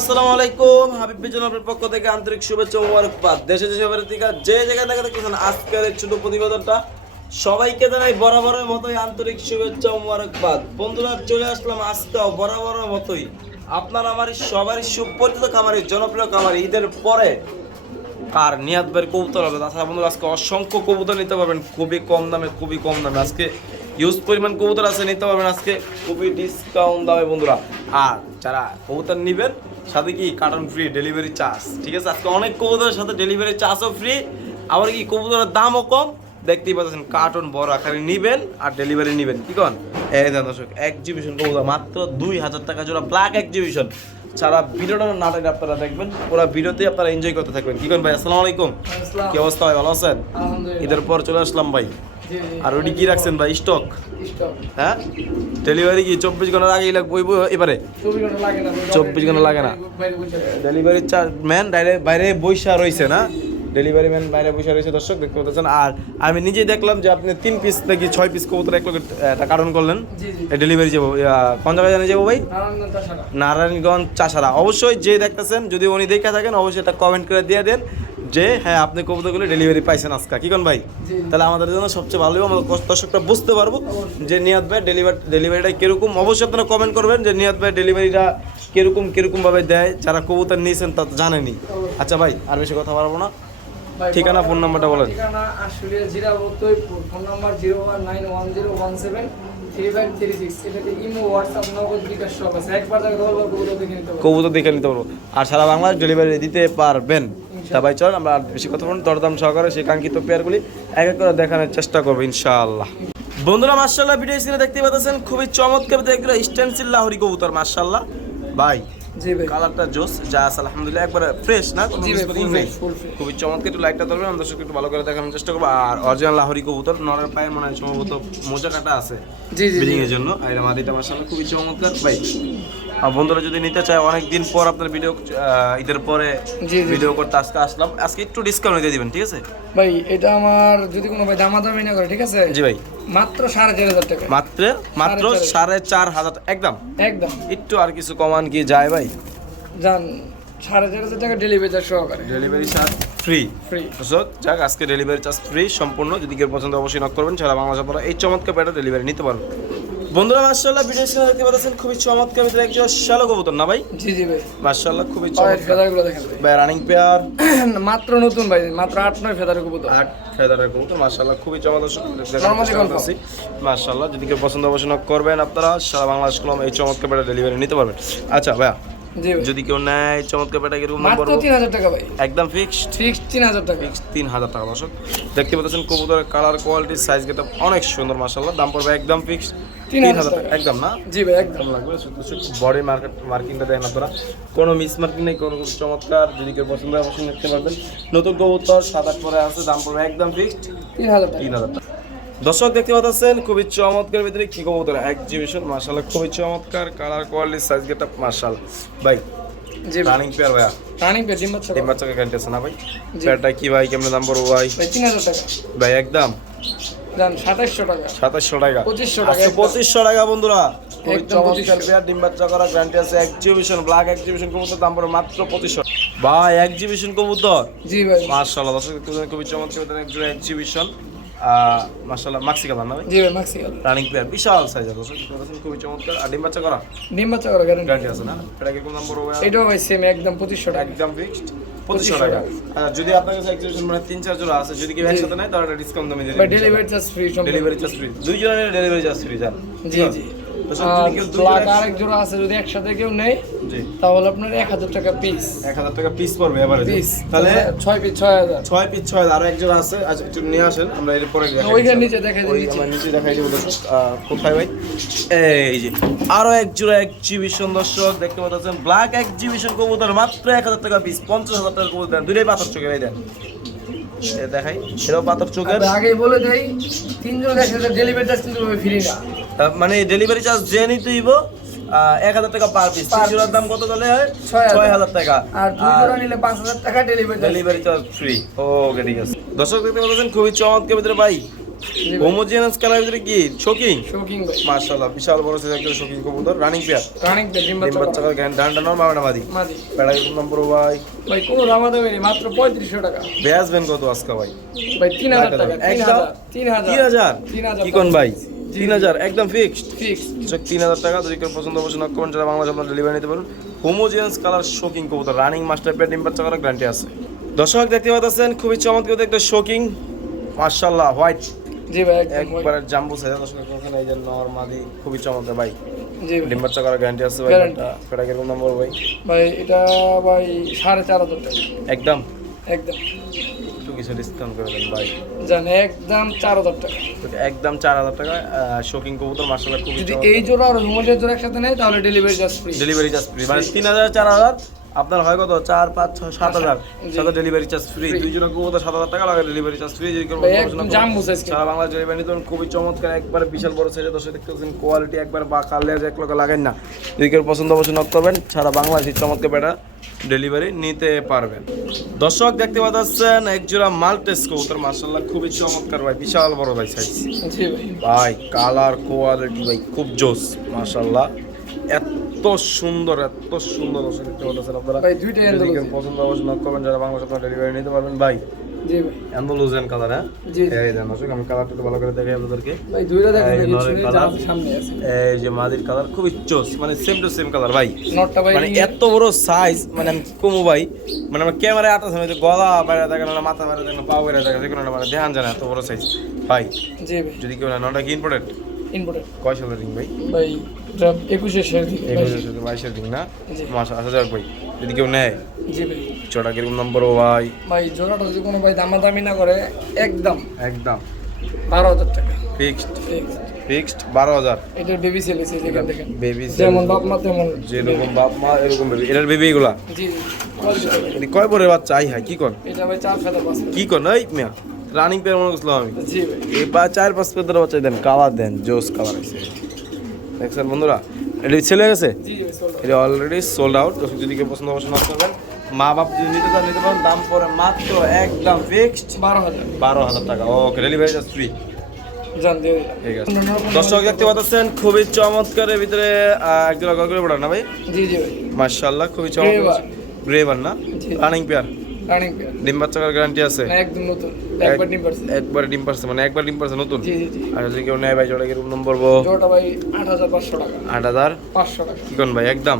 আসসালামু আলাইকুম। আপনার পক্ষ থেকে আন্তরিক শুভেচ্ছা যে আজকের ছোট প্রতিবেদনটা, সবাইকে বরাবরের মতোই আন্তরিক শুভেচ্ছা বন্ধুরা, চলে আসলাম মতোই। আপনার আমার সবারই সুপরিচিত খামারি, জনপ্রিয় খামারি, ঈদের পরে কার নিয়াত বের কবুতর হবে। তাছাড়া বন্ধুরা, আজকে অসংখ্য কবুতর নিতে পারবেন। খুবই কম দামে, খুবই কম দামে। আজকে ইউজ পরিমাণ কবুতর আছে নিতে পারবেন আজকে। খুবই ডিসকাউন্ট দামে বন্ধুরা। আর যারা কবুতর নেবেন সাথে কি কার্টন ফ্রি ডেলিভারি চার্জ ঠিক আছে আজকে অনেক কবুতরের সাথে ডেলিভারি চার্জও ফ্রি আবার কি কবুতরের দামও কম। দেখতেই পাচ্ছেন কার্টন বড় আকারে নিবেন আর ডেলিভারি নিবেন। কি কন? এই দর্শক এক্সিবিশন কবুতর মাত্র দুই হাজার টাকা জোড়া ব্ল্যাক এক্সিবিশন সারা ভিডিওটা নাটক আপনারা দেখবেন পুরো ভিডিওতে আপনারা এনজয় করতে থাকবেন। কি করেন ভাই আসসালামু আলাইকুম। কি অবস্থা ভাই ভালো আছেন? ঈদের পর চলে আসলাম ভাই। আর ওটি কি রাখছেন ভাই? স্টক? হ্যাঁ? ডেলিভারি কি চব্বিশ ঘণ্টার আগেই লাগবে এবারে? চব্বিশ ঘণ্টা লাগে না। 24 ঘণ্টা লাগে না। বাইরে বসে থাকে। ডেলিভারি চার্জ ম্যান ডাইরেক্ট বাইরে বৈশা রয়েছে না? ডেলিভারি ম্যান বাইরে বসে রয়েছে দর্শক দেখতে পাচ্ছেন। আর আমি নিজেই দেখলাম যে আপনি তিন পিস নাকি ছয় পিস কবুতর এক লোকের একটা কারণ করলেন। ডেলিভারি যাব। কোন জায়গায় জানিয়ে যাব ভাই? নারায়ণগঞ্জ চাষারা। নারায়ণগঞ্জ চাষারা। অবশ্যই যে দেখতেছেন যদি উনি দেখে থাকেন অবশ্যই এটা কমেন্ট করে দিয়ে দেন। যে হ্যাঁ আপনি কবুতরগুলো ডেলিভারি পাইছেন আজকে। কি কোন ভাই? তাহলে আমাদের জন্য সবচেয়ে ভালো হবে আমাদের দর্শকরা বুঝতে পারব যে নিয়াদ ভাই ডেলিভারি ডেলিভারিটা কীরকম। অবশ্যই আপনারা কমেন্ট করবেন যে নিয়াদ ভাই ডেলিভারিটা কীরকম কীরকমভাবে দেয় যারা কবুতর নিয়েছেন তা জানেনি আচ্ছা ভাই আর বেশি কথা বলব না। ঠিকানা, ফোন নাম্বারটা বলেন। ঠিকানা Ashulia phone number zero one nine one zero one seven কবুতর দেখে নিতে পারব। আর সারা বাংলাদেশ ডেলিভারি দিতে পারবেন। তা ভাই চল আমরা আর বেশি কথা বলুন দরদাম সহকারে সেই কাঙ্ক্ষিত পেয়ারগুলি এক এক করে দেখানোর চেষ্টা করব ইনশাআল্লাহ। বন্ধুরা মার্শাল্লাহ ভিডিও স্ক্রিনে দেখতে পাচ্ছেন খুবই চমৎকার দেখল স্টেনসিল লাহরি কবুতর মার্শাল্লাহ ভাই কালারটা জোস যা আছে আলহামদুলিল্লাহ একবারে ফ্রেশ না। খুবই চমৎকার একটু লাইটটা ধরবেন আমরা একটু ভালো করে দেখানোর চেষ্টা করব। আর অরিজিনাল লাহরি কবুতর নরের পায়ে মনে হয় সম্ভবত মোজা কাটা আছে জি জি জি। ব্রিডিং এর জন্য। আর এটা মাদিটা মাশাআল্লাহ খুবই চমৎকার। ভাই বন্ধুরা যদি নিতে চায় অনেক দিন পর আপনার ভিডিও ঈদের পরে। ভিডিও করতে আজকে আসলাম। আজকে একটু ডিসকাউন্ট দিয়ে দিবেন ঠিক আছে? ভাই এটা আমার যদি কোনো ভাই দামাদামি না করে ঠিক আছে? জি ভাই। মাত্র সাড়ে চার হাজার টাকা। মাত্র? মাত্র সাড়ে চার। হাজার একদম? একদম। একটু আর কিছু কমান কি যায় ভাই? যান সাড়ে চার হাজার টাকা ডেলিভারি চার্জ সহকারে। ডেলিভারি চার্জ ফ্রি ফ্রি যাক আজকে ডেলিভারি চার্জ ফ্রি সম্পূর্ণ। যদি কেউ পছন্দ অবশ্যই নক করবেন সারা বাংলাদেশ আপনারা এই চমৎকার প্যাটা ডেলিভারি নিতে পারবেন। বন্ধুরা মার্শাল্লাহ ভিডিও স্ক্রিনে দেখতে পাচ্ছেন খুবই চমৎকার ভিতরে একজন শ্যালো কবুতর না ভাই? জি জি ভাই। মার্শাল্লাহ খুবই চমৎকার। দেখেন ভাই। রানিং পেয়ার মাত্র নতুন ভাই মাত্র আট নয় ফেদার কবুতর। আট ফেদারের কবুতর মার্শাল্লাহ খুবই চমৎকার। মার্শাল্লাহ যদি কেউ পছন্দ অবশ্যই নক করবেন আপনারা। সারা বাংলাদেশ কলম এই চমৎকার প্যাটা ডেলিভারি নিতে পারবেন। আচ্ছা ভাই। যদি কেউ নেয় চমৎকার পেটা কীরকম নম্বর মাত্র তিন হাজার টাকা ভাই। একদম ফিক্সড ফিক্স তিন হাজার টাকা। তিন হাজার টাকা দর্শক। দেখতে পাচ্ছেন কবুতরের কালার কোয়ালিটি সাইজ গেটা অনেক সুন্দর মাসাল্লাহ দাম পড়বে একদম ফিক্সড তিন হাজার টাকা। একদম না? জি ভাই একদম। একদম লাগবে। শুধু শুধু বডি মার্কেট মার্কিংটা দেখেন আপনারা কোনো মিস মার্কিং নেই কোনো চমৎকার। যদি কেউ পছন্দ হয় অবশ্যই দেখতে পারবেন। নতুন কবুতর সাত আট পরে আছে দাম পড়বে একদম ফিক্সড তিন হাজার টাকা। তিন হাজার টাকা। দর্শক দেখতে পাচ্ছেন খুবই চমৎকার ভিতরে কি কবুতর। এক্সিবিশন মাসাল্লাহ খুবই চমৎকার। কালার কোয়ালিটি সাইজ গেটা মাসাল ভাই রানিং পেয়ার ভাইয়া। রানিং পে ডিম বাচ্চা বাচ্চাকে গ্যারান্টি আছে না ভাই। পেয়ারটা কি ভাই কেমন দাম পড়ব ভাই? ভাই তিন হাজার টাকা। ভাই একদম। যান সাতাইশশো টাকা। সাতাশশো টাকা। 2500 টাকা। আজকে একদম। পঁচিশশো টাকা বন্ধুরা। চমৎকার পেয়ার ডিম বাচ্চা করা গ্যারান্টি আছে। এক্সিবিশন ব্ল্যাক এক্সিবিশন কবুতর দাম পড়ে মাত্র পঁচিশশো। ভাই এক্সিবিশন কবুতর? জি ভাই। মার্শাল্লাহ দর্শক খুবই চমৎকার একজন এক্সিবিশন মার্শাল্লাহ মাক্সি কালার না ভাই? জি ভাই মাক্সি গেল রানিং বিশাল সাইজের দর্শক খুবই চমৎকার। আর ডিম বাচ্চা করা? ডিম বাচ্চা করা গ্যারান্টি আছে না? এটা কীরকম দাম পড়বে ভাই? এটাও ভাই সেম একদম পঁচিশশো টাকা। একদম ফিক্সড পঁচিশশো টাকা। আর যদি আপনার কাছে এক্সিবিশন মানে তিন চার জোড়া আছে যদি কেউ একসাথে নেয় তাহলে ডিসকাউন্ট দামে delivery charge free delivery charge free দুই জনের ডেলিভারি চার্জ ফ্রি জি। দর্শক, আর যদি কেউ দুই ব্ল্যাক জনের- আরেক জোড়া আছে যদি একসাথে কেউ নেয় তাহলে আপনার এক হাজার টাকা পিস এক হাজার টাকা পিস পড়বে এবারে পিস তাহলে ছয় পিস ছয় হাজার। ছয় পিস ছয় হাজার, আরও একজন আছে। আচ্ছা একটু নিয়ে আসেন। আমরা এর পরে ওইখানে নিচে দেখাই ওই দিচ্ছি। নিচে দেখাই দেবো কোথায় ভাই? এই যে আরও এক জোড়া এক্সিবিশন দর্শক। দেখতে পাচ্ছেন ব্ল্যাক এক্সিবিশন কবুতর। মাত্র এক হাজার টাকা পিস পঞ্চাশ হাজার টাকা কবুতর। দেন দুইটাই পাথর চোখে ভাই দেন। দেখাই। সেটাও পাথর চোখের। আগে বলে দেই তিনজন একসাথে ডেলিভারি চার্জ কিন্তু ফ্রি না। মানে ডেলিভারি চার্জ যে নিতে এক হাজার টাকা পার পিস তিন জোড়ার দাম কত তাহলে হয়? ছয় হাজার। ছয় হাজার টাকা। আর দুই জোড়া নিলে পাঁচ হাজার টাকা delivery delivery charge free okay ঠিক আছে। দর্শক দেখতে পাচ্ছেন খুবই চমৎকার ভিতরে ভাই হোমোজিনিয়াস কালার ভিতরে কি? শোকিং শৌকিং মাশাআল্লাহ বিশাল বড় সাইজ একটা শোকিং কবুতর। রানিং পেয়ার রানিং পেয়ার ডিম বাচ্চা গ্যান ডান্ডা নর মাওনা মাদি মাদি পেড়া নম্বর ভাই ভাই কোনো দামা নেই মাত্র পঁয়ত্রিশশো টাকা। ব্যাস বেন কত আজকে ভাই? ভাই তিন হাজার টাকা তিন একদম হাজার তিন হাজার। তিন হাজার? তিন হাজার কি কোন ভাই? তিন হাজার একদম ফিক্সড ফিক্স চোখ তিন হাজার টাকা যদি কেউ পছন্দ অবশ্যই নক করুন যারা বাংলাদেশ আপনার ডেলিভারি নিতে পারুন হোমোজিয়ান্স কালার শোকিং কবুতর। রানিং মাস্টার পেয়ার ডিম বাচ্চা করার গ্যারান্টি আছে। দর্শক দেখতে পাচ্ছেন খুবই চমৎকার একটা শোকিং মার্শাল্লাহ হোয়াইট জি ভাই একদম জাম্বু সাইজ দর্শক দেখেন এই যে নরমালি খুবই চমৎকার ভাই। জি ভাই। ডিম বাচ্চা করার গ্যারান্টি আছে ভাই এটা কীরকম নম্বর ভাই? ভাই এটা ভাই সাড়ে চার হাজার টাকা। একদম? একদম। একটু কিছু ডিসকাউন্ট করে দেন ভাই। জান একদম চার হাজার টাকা। একদম চার হাজার টাকা শোকিং কবুতর মার্শাল্লাহ খুবই যদি এই জোড়া আর জোড়া একসাথে নেয় তাহলে delivery charge free delivery charge free মানে তিন হাজার চার হাজার আপনার হয় কত? চার পাঁচ ছয় সাত হাজার। জি। সাথে ডেলিভারি চার্জ ফ্রি Free। দুই জনের কবুতর সাত হাজার টাকা লাগে ডেলিভারি চার্জ ফ্রি যদি পছন্দ সারা বাংলা ডেলিভারি নিতে খুবই চমৎকার একবারে বিশাল বড় সাইজে দর্শক দেখতে পাচ্ছেন কোয়ালিটি একবার বা কালে এক লোক লাগেন না। যদি কেউ পছন্দ অবশ্যই নক করবেন সারা বাংলাদেশের চমৎকার বেটা ডেলিভারি নিতে পারবেন। দর্শক দেখতে পাচ্ছেন এক জোড়া মাল্টেস কবুতর মার্শাল্লাহ খুবই চমৎকার ভাই বিশাল বড় ভাই সাইজ ভাই। কালার কোয়ালিটি ভাই খুব জোস মাশাল্লাহ এত সুন্দর এত সুন্দর দর্শক দেখতে পাচ্ছেন আপনারা। ভাই দুইটাই যদি পছন্দ অবশ্যই নক করবেন যারা বাংলা ডেলিভারি নিতে পারবেন। ভাই জি ভাই। কালার হ্যাঁ? জি জি। এই দেন দর্শক আমি কালারটা একটু ভালো করে দেখাই আপনাদেরকে। ভাই দুইটা দেখেন এই কিছু নরের নেই colour। যা সামনে আছে। এই যে মাদির কালার খুবই জোস মানে সেম টু সেম কালার ভাই। নটটা ভাই মানে এত বড় সাইজ মানে আমি কমু ভাই মানে আমার ক্যামেরায় আটা সময় গলা বাইরে থাকে না মাথা বাইরে থাকে না পা বাইরে থাকে যে কোনো মানে ধ্যান জানা এত বড় সাইজ ভাই জি ভাই। যদি কেউ না নটা কি ইম্পর্টেন্ট কয় সালের রিং ভাই? ভাই এটা একুশের শেষ দিকে একুশের সাথে বাইশের না? জি। মাস আসা যাক ভাই যদি কেউ নেয়। জি ভাই। ছটা কীরকম নম্বর ও ভাই। ভাই জোড়াটা যদি কোনো ভাই দামাদামি না করে একদম একদম। বারো হাজার টাকা। Fixed Fixed। ফিক্সড বারো হাজার। এটার বেবি সেল এসে যেখান দেখেন। বেবি যেমন বাপ মা তেমন যেরকম বাপ মা এরকম বেবি এটার বেবি এগুলা? জি কয় পরে বাচ্চা? আই হাই কি কর এটা ভাই চার পাঁচ কি কর এই মিয়া। রানিং পেয়ার মনে করছিলাম আমি। জি ভাই। এই পা চার পাঁচ পেয়ার বাচ্চা দেন কালার দেন জোস কালার আছে। দেখছেন বন্ধুরা? এটি ছেলে গেছে। এটা অলরেডি সোল্ড আউট যদি কেউ পছন্দ পছন্দ করবেন। মা বাপ যদি নিতে চান নিতে পারেন। দাম পরে মাত্র একদম ফিক্সড বারো হাজার। বারো হাজার টাকা। ওকে ডেলিভারি চার্জ ফ্রি দর্শক দেখতে পাচ্ছেন খুবই চমৎকারের ভিতরে আহ, একজোড়া গগরে পড়া না ভাই? জি জি ভাই। মার্শাল্লাহ খুবই চমৎকার। গ্রেভার না? রানিং পেয়ার রানিং ডিম গ্যারান্টি আছে? একদম নতুন। একবার ডিম পারছে। একবার ডিম পারছে মানে একবার ডিম পারছে নতুন? জি জি জি। আর যদি কেউ নেয় ভাই জোড়া কীরকম নম্বর বো? জোড়াটা ভাই আট হাজার পাঁচশো টাকা। আট হাজার? পাঁচশো টাকা। কি কোন ভাই একদম?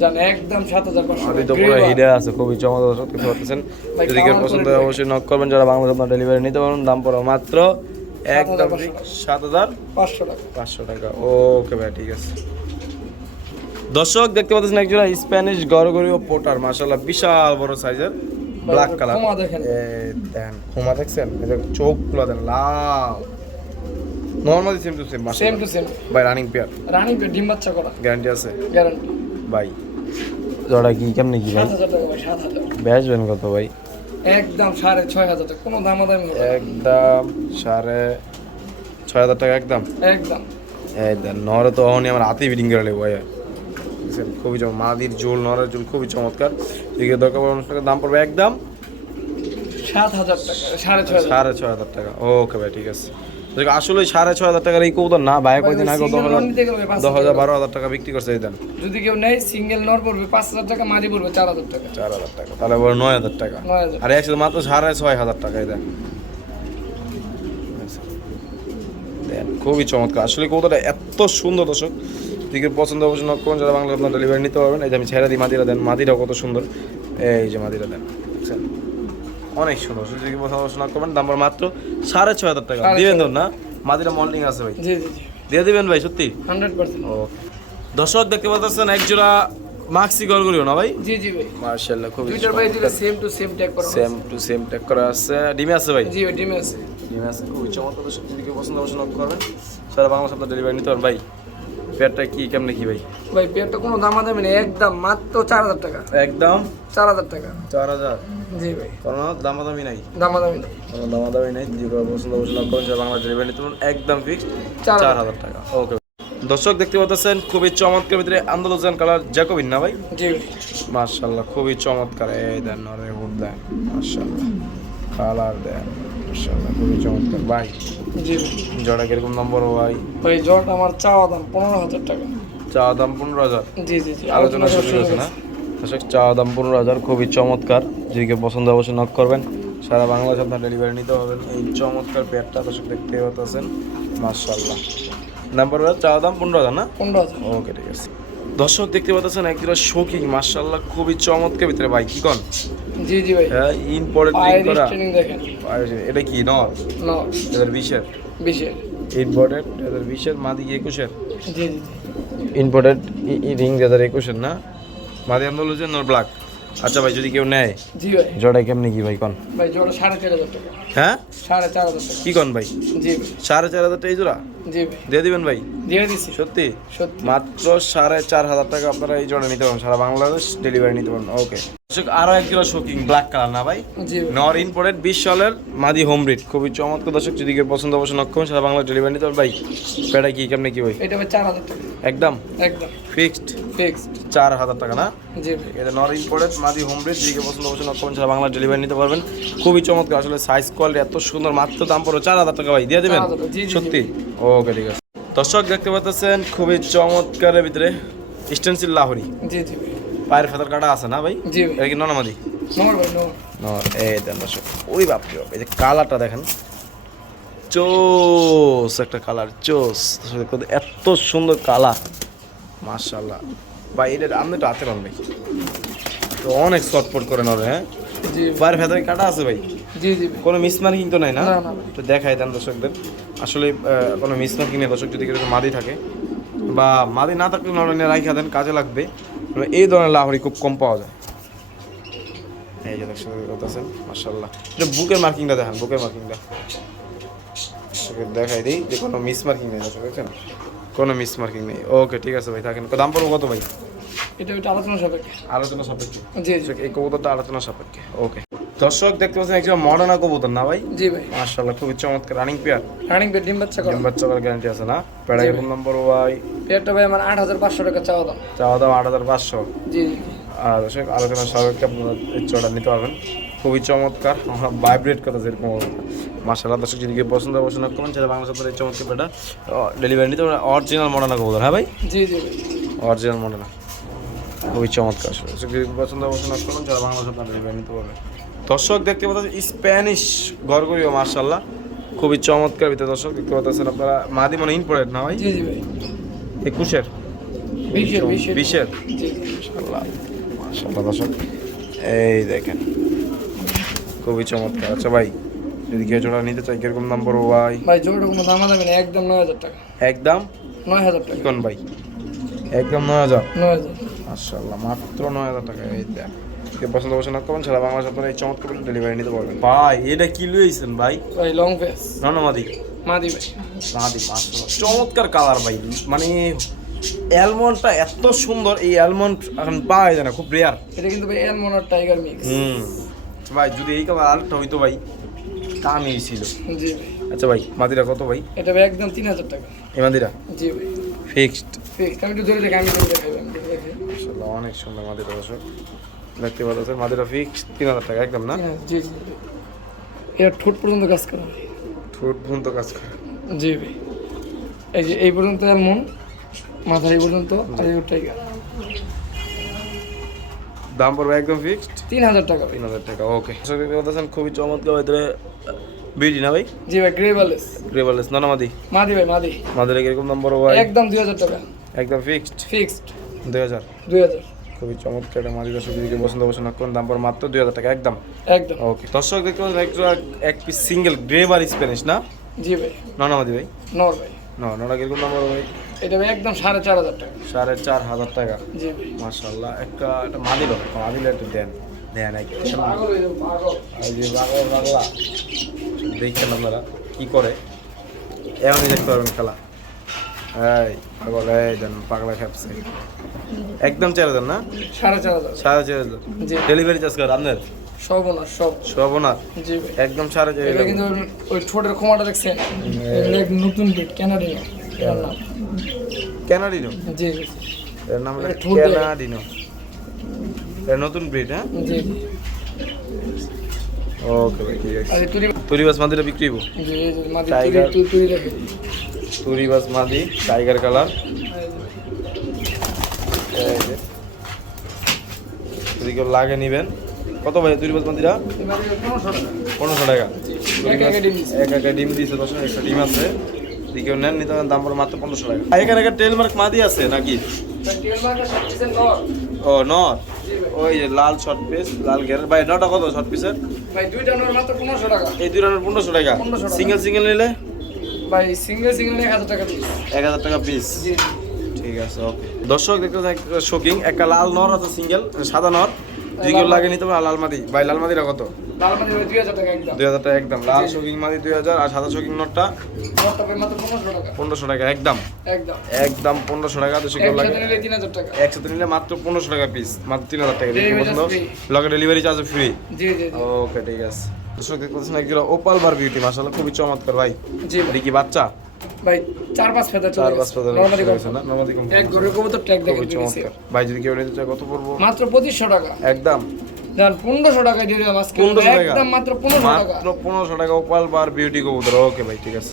জান একদম সাত হাজার পাঁচশো আদি টাকা। তো পুরো হিডে আছে খুবই চমৎকার দর্শক দেখতে পাচ্ছেন যদি কেউ পছন্দ হয় অবশ্যই নক করবেন যারা বাংলাদেশ আপনার ডেলিভারি নিতে পারবেন দাম পড়ো মাত্র একদম ঠিক টাকা। ওকে ভাই ঠিক আছে। দর্শক দেখতে পাচ্ছেন একজন স্প্যানিশ গরগরীয় পোটার মাশাল্লাহ বিশাল বড় সাইজের ব্ল্যাক কালার ক্ষমা দেখেন। দেখেন দেখছেন? এই যে চোখগুলো দেন লাল। Normally same to same same to same ভাই রানিং পেয়ার রানিং পেয়ার ডিম বাচ্চা করা। গ্যারান্টি আছে? গ্যারান্টি ভাই। জোড়া কি কেমনে কি ভাই? সাত হাজার টাকা ভাই বেচবেন কত ভাই? একদম সাড়ে ছয় হাজার টাকা কোনো দামাদামি হবে একদম সাড়ে ছয় হাজার টাকা একদম। একদম। এই দেন নরে তো অহনি আমার হাতে ফিটিং করে নেব ভাই। দেখছেন খুবই চমৎকার। মাদির ঝোল নরের ঝোল খুবই চমৎকার। এদিকে দরকার পড়ে টাকা দাম পড়বে একদম সাত হাজার টাকা সাড়ে ছয় হাজার সাড়ে ছয় হাজার টাকা। ওকে ভাই ঠিক আছে। আসলে সাড়ে ছয় হাজার টাকার এই কবুতর না ভাই কয়দিন আগে দশ হাজার দশ বারো হাজার টাকা বিক্রি করছে দেন। যদি কেউ নেয় সিঙ্গেল নর পড়বে পাঁচ হাজার টাকা পড়বে চার হাজার টাকা। চার হাজার টাকা। তাহলে নয় হাজার টাকা। আর একসাথে মাত্র সাড়ে ছয় হাজার টাকা এই দেন দেন, খুবই চমৎকার। আসলে কবুতরটা এত সুন্দর দর্শক। দিকে পছন্দ অবশ্য নক করুন যারা বাংলা আপনার ডেলিভারি নিতে পারবেন। এই যে আমি ছেড়া দিই মাদিরা দেন। মাদিরাও কত সুন্দর। এই যে মাদিরা দেন। দেখছেন অনেক সুন্দর। যদি পছন্দ অবশ্য নক করবেন দাম মাত্র সাড়ে ছয় হাজার টাকা। দিবেন তো না? মাদিরা মল্ডিং আছে ভাই। দিয়ে দিবেন ভাই সত্যি? Hundred percent. দর্শক দেখতে পাচ্ছেন এক জোড়া মাক্সি গড়গড়িও না ভাই? জি জি ভাই। মার্শাল্লাহ খুবই দুইটার ভাই সেম টু সেম ট্যাগ করা সেম টু সেম ট্যাগ করা আছে। ডিমে আছে ভাই? জি ডিমে আছে। ডিমে আছে খুবই চমৎকার যদি কেউ পছন্দ অবশ্যই নক করবেন সারা বাংলা সপ্তাহ ডেলিভারি নিতে পারেন ভাই? পেয়ারটা কি কেমনে কি ভাই? ভাই পেয়ারটা কোনো দামাদামি নেই একদম মাত্র চার হাজার টাকা। একদম? চার হাজার টাকা। চার হাজার? জি ভাই। কোনো দামাদামি নাই? দামাদামি নেই। কোনো দামাদামি নাই কেউ পছন্দ অবশ্যই নক করেন সারা বাংলা ডেলিভারি নিতে পারেন একদম ফিক্সড চার হাজার। টাকা। ওকে দর্শক দেখতে পাচ্ছেন খুবই চমৎকার ভিতরে আন্দোলন কালার জ্যাকোবিন না ভাই? জি মার্শাল্লাহ খুবই চমৎকার। এই দেন নরে হুড দেন মার্শাল্লাহ কালার দেন। খুবই চমৎকার। ভাই জি। জোড়া কীরকম নম্বর ভাই? ভাই জট আমার চাওয়া দাম পনেরো হাজার টাকা। চা দাম পনেরো হাজার? জি জি জি। আলোচনা সুযোগ আছে না? দর্শক চা দাম পনেরো হাজার খুবই চমৎকার। যদি কেউ পছন্দ অবশ্যই নক করবেন। সারা বাংলাদেশ আপনার ডেলিভারি নিতে পারবেন এই চমৎকার পেয়ারটা দর্শক দেখতে পাচ্ছেন। মাশাআল্লাহ। নাম্বার চা দাম পনেরো হাজার না? পনেরো হাজার। ওকে ঠিক আছে। দর্শক দেখতে পাচ্ছেন একজন শোকিং মাশাআল্লাহ খুবই চমৎকার ভিতরে ভাই কি কন? জি জি ভাই। হ্যাঁ ইম্পোর্টেড পায়ের করা এটা কি নর? ন এদের বিশের বিশের ইম্পোর্টেড এদের বিশের মাদি একুশের? জি জি ইম্পর্টেন্ট ইম্পোর্টেড রিং এদের একুশের না? মাদি আন্দোলন নর ব্ল্যাক। আচ্ছা ভাই যদি কেউ নেয় জি ভাই। জোড়া কেমনি কি ভাই কোন? ভাই জোড়া সাড়ে চার হাজার টাকা। হ্যাঁ? সাড়ে চার হাজার টাকা। কি কোন ভাই? জি ভাই। সাড়ে চার হাজার টাকা এই জোড়া? জি ভাই। দিয়ে দিবেন ভাই? দিয়ে দিচ্ছি সত্যি? সত্যি। মাত্র সাড়ে চার হাজার টাকা আপনারা এই জোড়া নিতে পারেন সারা বাংলাদেশ ডেলিভারি নিতে পারেন ওকে আরও এক কিলো শোকিং ব্ল্যাক কালার না ভাই? নর ইম্পোর্টেড বিশ সালের মাদি হোম খুবই চমৎকার দর্শক যদি কেউ পছন্দ অবশ্যই নক্ষম সারা বাংলা ডেলিভারি নিতে ভাই পেটা কি কেমনি কি ভাই? এটা চার হাজার টাকা। একদম? একদম। ফিক্সড ফিক্সড চার হাজার টাকা না? জি এটা নর ইম্পোর্টেড মাদি হোম ব্রিড যদি কেউ পছন্দ অবশ্যই নক্ষম সারা বাংলা ডেলিভারি নিতে পারবেন। খুবই চমৎকার আসলে সাইজ কোয়ালিটি এত সুন্দর মাত্র দাম পড়ো চার হাজার টাকা ভাই দিয়ে দেবেন? 4,000 জি, জি, জি। সত্যি? ওকে ঠিক আছে। দর্শক দেখতে পাচ্ছেন খুবই চমৎকারের ভিতরে স্টেন্সিল লাহরি। জি জি পায়ের ফেদার কাটা আছে না ভাই? এটা কি ননামাদি? এই দেন দর্শক ওই বাপ এই যে কালারটা দেখেন। চোস একটা কালার চোস। এত সুন্দর কালার। মাশাল্লাহ ভাই এটা আপনি তো হাতে পান ভাই তো অনেক শর্টপট করে নরে হ্যাঁ? পায়ের ফেদারে কাটা আছে ভাই? জি জি কোনো মিসমার্কিং তো নাই না? তো দেখাই দেন দর্শকদের। আসলে কোনো মিসমার্কিং নেই দর্শক যদি কেউ মাদি থাকে বা মাদি না থাকলে নরনে রাইখা দেন কাজে লাগবে। এই ধরনের লাহরি খুব কম পাওয়া যায়। এই যে দর্শক করতেছেন মার্শাল্লাহ এটা বুকের মার্কিংটা দেখান বুকের মার্কিংটা। দেখাই দিই যে কোনো মিস মার্কিং নেই দর্শক দেখছেন? কোনো মিস মার্কিং নেই। ওকে ঠিক আছে ভাই থাকেন। দাম পড়ব কত ভাই? এটা ওইটা আলোচনা সাপেক্ষে। আলোচনা সাপেক্ষে? জি এই কবুতরটা আলোচনা সাপেক্ষে। ওকে দর্শক দেখতে পাচ্ছেন একজন মডার্না কবুতর না ভাই? জি ভাই। মার্শাল্লাহ খুবই চমৎকার। রানিং পেয়ার রানিং বেড ডিম বাচ্চা করা। বাচ্চা করার গ্যারান্টি আছে না? পেড়া নম্বর ওয়াই পেয়ারটা ভাই আমার আট হাজার পাঁচশো টাকা চাওয়া দাম। চাওয়া দাম আট হাজার পাঁচশো। জি। আর দর্শক আলোচনা সাপেক্ষে আপনারা চড়া নিতে পারবেন। খুবই চমৎকার। ভাইব্রেট কথা যেরকম মার্শাল্লাহ দর্শক যদি কেউ পছন্দ পছন্দ করবেন সেটা বাংলা সাথে এই চমৎকার পেটা ডেলিভারি নিতে অরিজিনাল মডার্না কবুতর হ্যাঁ ভাই? জি জি। অরিজিনাল মডার্না খুবই চমৎকার। যদি পছন্দ পছন্দ করবেন সেটা বাংলা সাথে ডেলিভারি নিতে পারবেন। দর্শক দেখতে পাচ্ছেন স্প্যানিশ গড়গড়িও মার্শাল্লাহ খুবই চমৎকার ভিতরে দর্শক দেখতে পাচ্ছেন আপনারা মাদি মনে ইম্পোর্টেড না ভাই? জি জি ভাই। একুশের। বিশের দর্শক এই দেখেন খুবই চমৎকার। আচ্ছা ভাই যদি কেউ জোড়া নিতে চাই কীরকম নম্বর ভাই? ভাই জোরটা কোনো দাম দামি না একদম নয় হাজার টাকা। একদম? নয় হাজার টাকা। কোন ভাই একদম নয় হাজার? নয় হাজার। মাশাআল্লাহ মাত্র নয় হাজার টাকা এই দেখ। কেউ পছন্দ পছন্দ করবেন সারা বাংলাদেশ আপনারা এই চমৎকার ডেলিভারি নিতে পারবেন। ভাই এটা কি লইছেন ভাই? ভাই লং ফেস ননমাদি। মাদি ভাই মাদি মাশাআল্লাহ চমৎকার কালার ভাই মানে অ্যালমন্ডটা এত সুন্দর এই অ্যালমন্ড এখন পাওয়া যায় না খুব রেয়ার এটা কিন্তু ভাই এলমন আর টাইগার মিক্স হুম। ভাই যদি এই কালার আরেকটা হইতো ভাই দামি ছিল। জি ভাই। আচ্ছা ভাই মাদিরা কত ভাই? এটা ভাই একদম তিন হাজার টাকা। এই মাদিরা? জি ভাই। ফিক্সড ফিক্স আমি একটু ধরে দেখি আমি মাশাআল্লাহ অনেক সুন্দর মাদিরা দর্শক। দেখতে পাচ্ছেন মাদিরা ফিক্সড তিন হাজার টাকা একদম না? জি জি জি। এটা ঠোঁট পর্যন্ত কাজ করা। ঠোঁট কাজ করে। জি ভাই। এই যে এই পর্যন্ত এমন মাথা এই পর্যন্ত আর এই টাইগার দাম পড়বে একদম ফিক্সড তিন হাজার টাকা তিন হাজার টাকা ওকে দেখতে খুবই চমৎকার ভিতরে বিডি না ভাই? জি ভাই গ্রে বালেস গ্রেভালেস না না মাদি? মাদি ভাই মাদি। মাদিরা কীরকম নম্বর ভাই? একদম দুই হাজার টাকা। একদম ফিক্সড ফিক্সড দুই হাজার। দুই হাজার। খুবই চমৎকার একটা মাদি দর্শক যদি কেউ পছন্দ পছন্দ করেন দাম পড়বে মাত্র দুই হাজার টাকা একদম? একদম। ওকে দর্শক দেখতে পাচ্ছেন একটা এক পিস সিঙ্গেল গ্রেভার স্প্যানিশ না? জি ভাই। না না মাদি ভাই? নর ভাই। না নটা কীরকম নম্বর ভাই? এটা ভাই একদম সাড়ে চার হাজার টাকা। সাড়ে চার হাজার টাকা। জি মাশাল্লাহ একটা একটা মাদিল মাদিল একটু দেন। দেন দেখছেন আপনারা কি করে? এমনই দেখতে পারবেন খেলা। এই পাগল পাগলা খেপছে। একদম চার হাজার না? সাড়ে চার হাজার। সাড়ে চার হাজার। জি। ডেলিভারি চার্জ কর আপনার? সব সব। না জি একদম সাড়ে চার হাজার। কিন্তু ওই- ঠোঁটের ক্ষমাটা দেখছেন নতুন ক্যানাডিনো নাম ক্যানাডিনো জি জি। এর নাম। ক্যানাডিনো নতুন ব্রিড হ্যাঁ? জি। জি ওকে ভাই ঠিক আছে। আর তুরি বাস মাদিটা বিক্রি হব. তুরি তুরি দেখে। তুরি বাস মাদি টাইগার কালার এই যদি কেউ লাগে নেবেন। কত ভাই তুরি বাসমাদিরা মাদিটা? পনেরোশো টাকা। একা বাস- একা ডিম দিয়েছে দশ একটা ডিম আছে। যদি কেউ নেন নিতে দাম পড়ে মাত্র পনেরোশো টাকা। এখানে একটা টেলমার্ক মাদি আছে নাকি? ও নর। ওই যে লাল শর্ট পিস লাল গের ভাই নটা কত শর্ট পিসের ভাই দুইটা নর মাত্র পনেরোশো টাকা। এই দুই রানের পনেরোশো টাকা। সিঙ্গেল সিঙ্গেল নিলে? ভাই সিঙ্গেল সিঙ্গেল টাকা পিস এক হাজার টাকা পিস জি ঠিক আছে ওকে দর্শক দেখতে শোকিং একটা লাল নর আছে সিঙ্গেল সাদা নর। যদি কেউ লাগে নিতে পারে লাল মাদি। ভাই লাল মাদিটা কত? লাল মাদি ভাই দুই হাজার টাকা একদম। টাকা লাল। শোকিং মাদি দুই হাজার আর সাদা শোকিং নটটা মাত্র টাকা। একদম। একদম। টাকা তো কেউ লাগে টাকা। নিলে মাত্র টাকা পিস মাত্র তিন হাজার টাকা যদি পছন্দ। লগে ডেলিভারি চার্জ ফ্রি জি জি জি। ওকে ঠিক আছে। দর্শক দেখতে পাচ্ছেন একজন ওপাল বার বিউটি মাশাআল্লাহ খুবই চমৎকার ভাই। জি এটা কি বাচ্চা? ভাই চার পাঁচ ফেদা চার পাঁচ ফেদা নরমালি না? নরমালি কম। এক ঘরের কবুতর ট্যাগ দেখে দিয়েছি ভাই যদি কেউ নিতে চায় কত পড়ব? মাত্র পঁচিশশো টাকা। একদম। দেন পনেরোশো টাকা দিয়ে দিলাম আজকে। একদম মাত্র 1500 টাকা। মাত্র পনেরোশো টাকা ওপাল বার বিউটি কবুতর। ওকে ভাই ঠিক আছে।